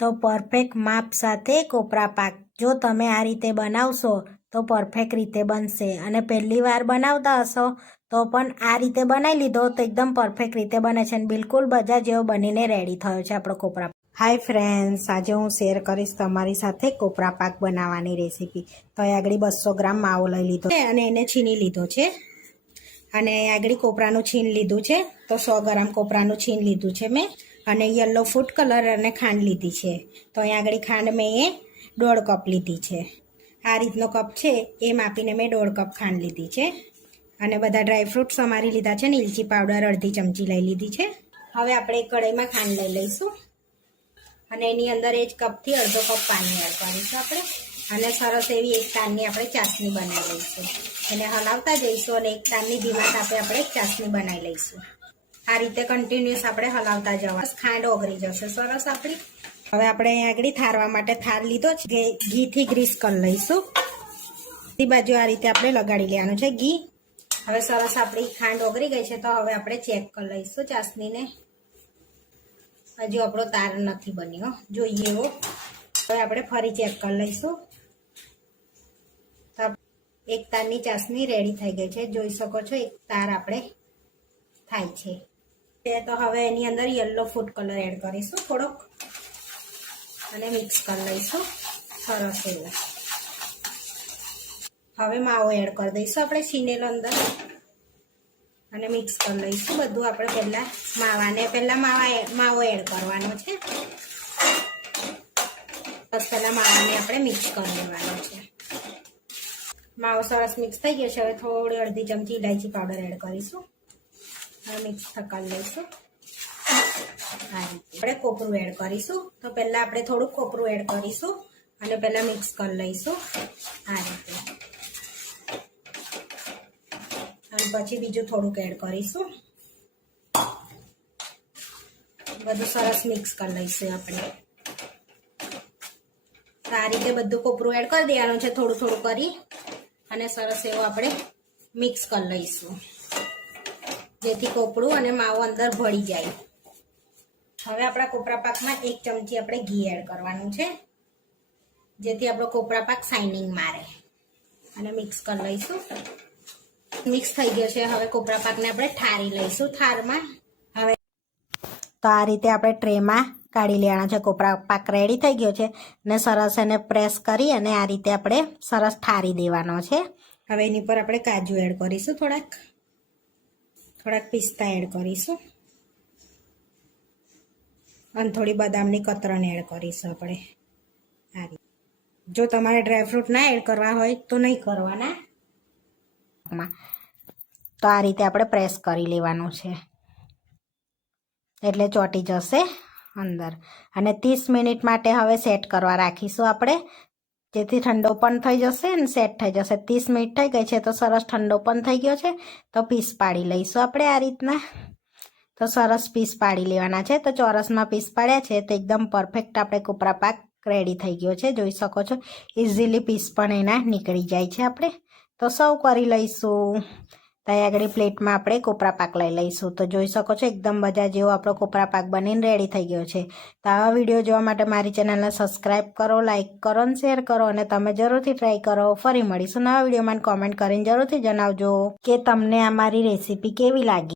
તો પરફેક્ટ માપ સાથે કોપરા પાક જો તમે આ રીતે બનાવશો તો પરફેક્ટ રીતે બનશે. અને પહેલી વાર બનાવતા હશો તો પણ આ રીતે બનાવી લીધો તો એકદમ પરફેક્ટ રીતે બને છે અને બિલકુલ બજાર જેવો બનીને રેડી થયો છે આપણો કોપરા. હાય ફ્રેન્ડ્સ, આજે હું શેર કરીશ તમારી સાથે કોપરા પાક બનાવવાની રેસીપી. તો અહીં આગળ 200 ગ્રામ માવો લઈ લીધો છે અને એને છીની લીધો છે. અને અહીં આગળ કોપરાનું છીણ લીધું છે, તો 100 ગ્રામ કોપરાનું છીણ લીધું છે મેં. અને યલો ફૂડ કલર અને ખાંડ લીધી છે. તો અહીં આગળ ખાંડ મેં 1.5 કપ લીધી છે. આ રીતનો કપ છે એ માપીને મેં 1.5 કપ ખાંડ લીધી છે. અને બધા ડ્રાયફ્રૂટ્સ અમારી લીધા છે ને ઇલચી પાવડર અડધી ચમચી લઈ લીધી છે. હવે આપણે એક કઢાઈમાં ખાંડ લઈ લઈશું અને એની અંદર એ જ કપથી અડધો કપ પાણી એડ કરીશું આપણે. અને સરસ એવી એક તારની આપણે ચાસણી બનાવી લઈશું. એને હલાવતા જઈશું અને એક તારની ધીમા તાપે આપણે ચાસણી બનાવી લઈશું. આ રીતે કન્ટિન્યુઅસ આપણે હલાવતા જવા, ખાંડ ઓગળી જશે સરસ આપણી. હવે આપણે અહીં આગળ થારવા માટે થાર લીધો છે, ઘીથી ગ્રીસ કરી લઈશું. બધી બાજુ આ રીતે આપણે લગાડી લેવાનું છે ઘી. હવે સરસ આપણી ખાંડ ઓગળી ગઈ છે, તો હવે આપણે ચેક કરી લઈશું ચાસણીને. હજુ આપણો તાર નથી બન્યો જોઈએ એવો. હવે આપણે ફરી ચેક કરી લઈશું. એક તારની ચાસણી રેડી થઈ ગઈ છે, જોઈ શકો છો એક તાર આપણે થાય છે. તો હવે એની અંદર યલો ફૂડ કલર એડ કરીશું થોડોક અને મિક્સ કરી લઈશું સરસ એવું. હવે માવો એડ કરી દઈશું આપણે છીનેલો અંદર અને મિક્સ કરી લઈશું બધું. આપણે પહેલા માવો એડ કરવાનો છે. બસ પહેલા માવાને આપણે મિક્સ કરી લેવાનો છે. માવો સરસ મિક્સ થઈ ગયો છે. હવે થોડી અડધી ચમચી ઇલાયચી પાવડર એડ કરીશું. હવે મિક્સ કરી લઈશું. આ રીતે આપણે કોપરું એડ કરીશું. તો પહેલા આપણે થોડુંક કોપરું એડ કરીશું અને પહેલા મિક્સ કરી લઈશું આ રીતે. અને પછી બીજું થોડુંક એડ કરીશું. બધું સરસ મિક્સ કરી લઈશું આપણે. તો આ રીતે બધું કોપરું એડ કરી દેવાનું છે થોડું થોડું કરી અને સરસ એવું આપણે મિક્સ કરી લઈશું જેથી કોપરું અને માવો અંદર ભળી જાય. હવે આપણા કોપરા પાકમાં 1 ચમચી આપણે ઘી એડ કરવાનું છે જેથી આપણો કોપરા પાક શાઇનિંગ મારે. અને મિક્સ કરી લઈશું. મિક્સ થઈ ગયો છે. હવે કોપરા પાકને આપણે ઠારી લઈશું થારમાં. હવે તો આ રીતે આપણે ટ્રેમાં કાઢી લેવાના છે. કોપરા પાક રેડી થઈ ગયો છે ને સરસ એને પ્રેસ કરી અને આ રીતે આપણે સરસ ઠારી દેવાનો છે. હવે એની પર આપણે કાજુ એડ કરીશું, થોડાક પિસ્તા એડ કરીશું અને થોડી બદામની કતરણ એડ કરીશું આપણે આ રીતે. જો તમારે ડ્રાયફ્રૂટ ના એડ કરવા હોય તો નહીં કરવાના. તો આ રીતે આપણે પ્રેસ કરી લેવાનું છે એટલે ચોંટી જશે અંદર. અને 30 મિનિટ માટે હવે સેટ કરવા રાખીશું આપણે જેથી ઠંડો પણ થઈ જશે અને સેટ થઈ જશે. 30 મિનિટ થઈ ગઈ છે તો સરસ ઠંડો પણ થઈ ગયો છે. તો પીસ પાડી લઈશું આપણે આ રીતના. તો સરસ પીસ પાડી લેવાના છે. તો ચોરસમાં પીસ પાડ્યા છે તો એકદમ પરફેક્ટ આપણે કોપરા પાક રેડી થઈ ગયો છે. જોઈ શકો છો ઇઝીલી પીસ પણ એના નીકળી જાય છે આપણે. તો સર્વ કરી લઈશું. ત્યાં આગળ પ્લેટમાં આપણે કોપરા પાક લઈ લઈશું. તો જોઈ શકો છો એકદમ બજાર જેવો આપણો કોપરા પાક બનીને રેડી થઈ ગયો છે. તો આવા વિડીયો જોવા માટે મારી ચેનલને સબસ્ક્રાઈબ કરો, લાઇક કરો અને શેર કરો અને તમે જરૂરથી ટ્રાય કરો. ફરી મળીશું નવા વિડીયોમાં. કોમેન્ટ કરીને જરૂરથી જણાવજો કે તમને અમારી રેસીપી કેવી લાગી.